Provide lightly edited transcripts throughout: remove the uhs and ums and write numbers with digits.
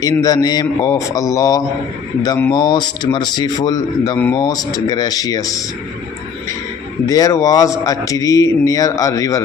In the name of Allah, the most merciful, the most gracious. There was a tree near a river.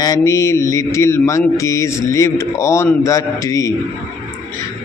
Many little monkeys lived on the tree.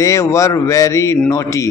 They were very naughty.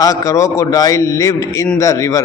A crocodile lived in the river.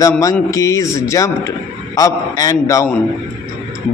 The monkeys jumped up and down.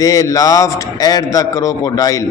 They laughed at the crocodile.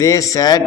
They said.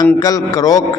Uncle Croc.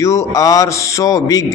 You are so big.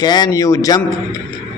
Can you jump?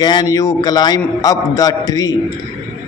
Can you climb up the tree?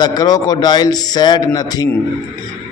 The crocodile said nothing.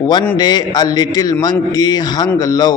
One day a little monkey hung low.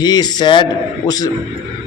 He said.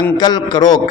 Uncle Croc.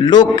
Look.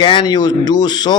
Can you do so?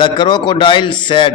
The crocodile said.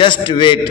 Just wait.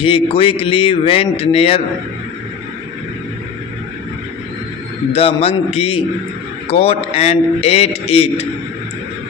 He quickly went near the monkey, caught and ate it.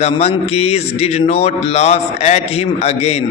The monkeys did not laugh at him again.